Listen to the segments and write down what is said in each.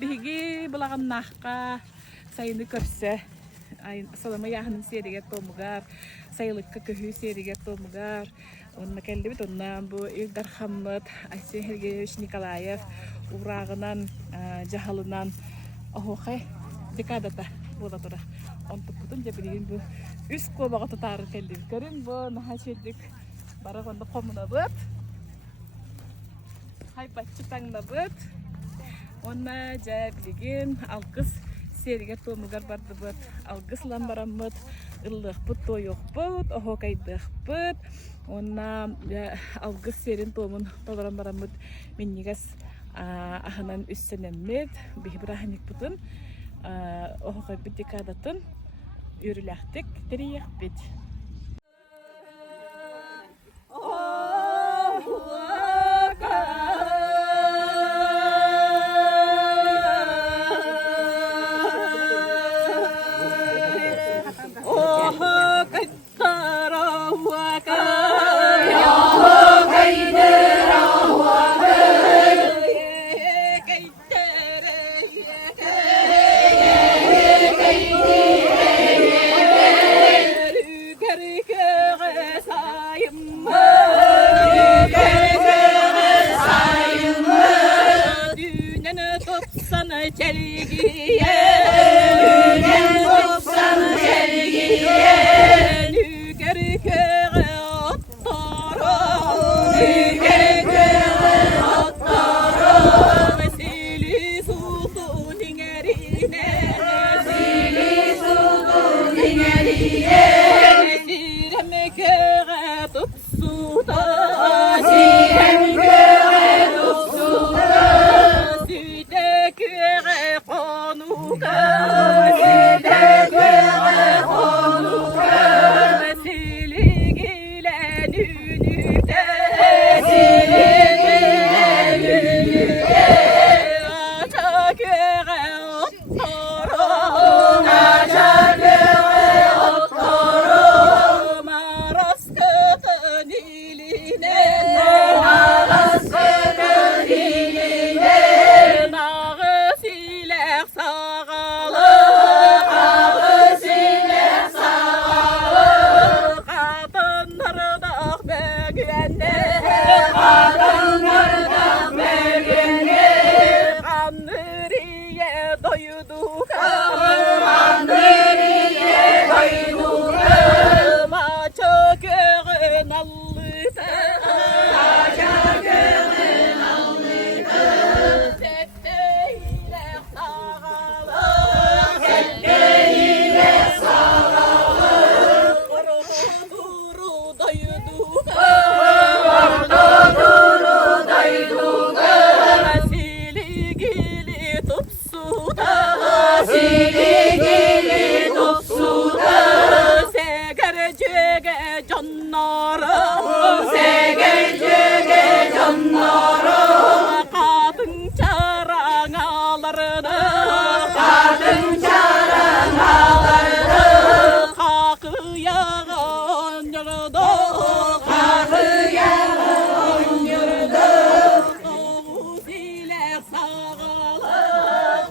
Bihigi bulağın nahka sayını körse. Ay salama yahanın seriget tomugar. Sayılıkka köhü seriget tomugar. Onna keldi bit ondan bu İlgar Hammet, Ayşe Hergeyeviç Nikolayev urağınan, jahalından ohoqay dekadata bola tura. Onta putun jabiligin bu üst kobağa tutarı keldi. Görün bu naha şeddik. Bara konda komuna bıt. Hay paçıtangna bıt. Onna jabiligin alqız seriget tomugar bardı bıt. Alqızlan baramıt. Illık bıt toyuq bıt. Ohoqaydık bıt. Onna algыс серин томун толоран барамыт миннигас аханан үссенеммет бихбираханик бутун охокай битикадатын үрүлэхтик терияхбит.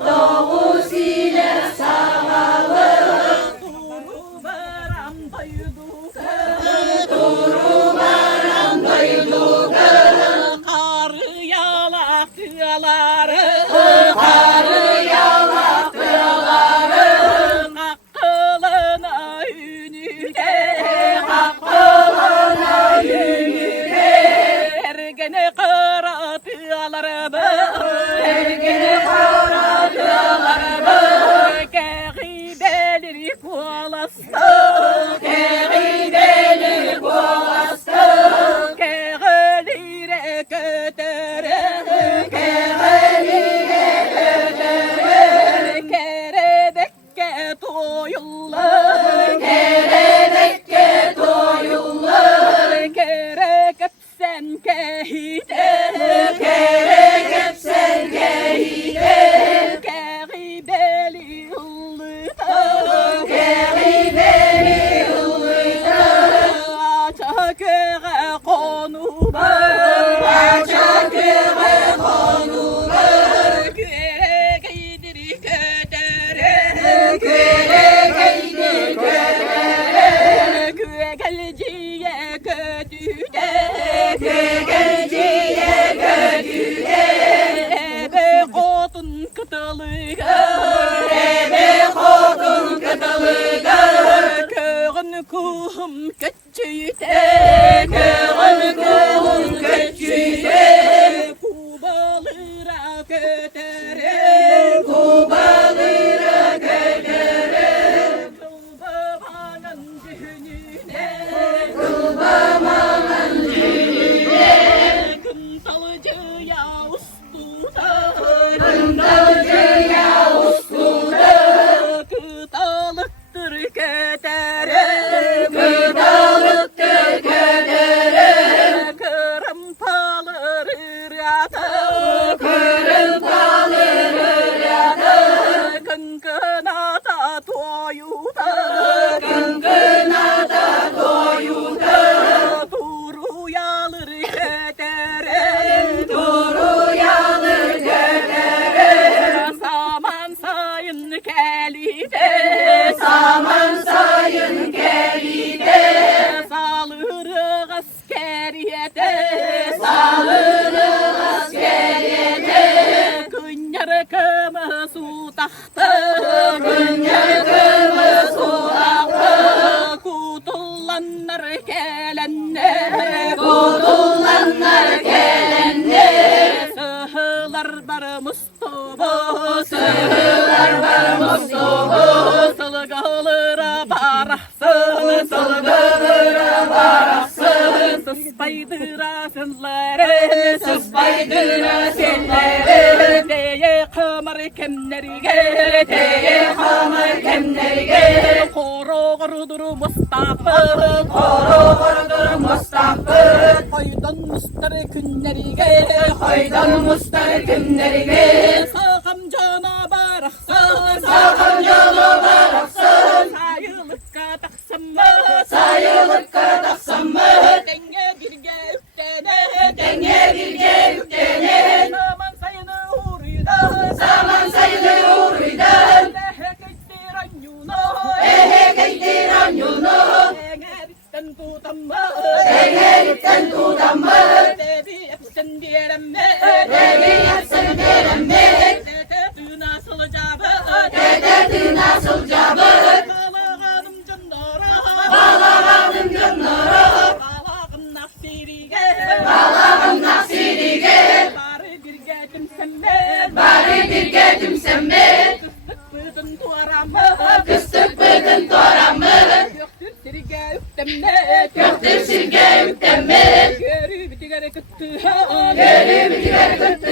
Doğu siler sağ kıtılıgar Ebe hodun kıtılıgar Kığın kuhum köçüyte Kığın kuhum köçüyte Kubalıra kötere Kubalıra kötere Kılbamanın düğününe Kılbamanın düğününe Kıntalıcıya ustuda Kıntalıcıya ustuda Kıtalıktır kötere Kıtalıktır kötere Kırımpalı rüyada Kırımpalı rüyada Kınkınada doyuda Kınkınada doyuda Duru yalır kötere Duru yalır kötere Saman sayın kelide Saman sayın kelide Salırı askeriyete Salırı askeriyete Kınyarı kımı su tahtı Kınyarı kımı su tahtı Kutullanlar gelenler Kutullanlar gelenler Sığılar bar Mustafa Sığılar bar Mustafa Sılgılıra barahsın Sılgılıra barahsın Sıspaydıra senlere Sıspaydıra senlere Teye kımar kemlerige Teye kımar kemlerige Koro gordur Mustafa Koro gordur Mustafa Haydan mustar günlerige Haydan mustar günlerige Sağam cana barahsın Sağam cana barahsın Sayılıkka taksam mı Sayılıkka taksam mı Denge birge üktene Denge birge üktene Saman sayını uğruydan Saman sayını uğruydan Ehe keytiran yuno Ehe keytiran yuno Engeritten tutam mı Engeritten tutam mı Debi yapsın diyelim mi Debi yapsın diyelim mi Dedetü nasıl cabı Dedetü nasıl cabı Balağanım canlara Balağanım canlara Balağım naksirige Balağım naksirige Bari bir gedim semme Bari bir gedim semme Kıstık bıdın tuaramı Kıstık bıdın tuaramı Göktür sirge üktemme Göktür sirge üktemme Görü bitigere kıttı Görü bitigere kıttı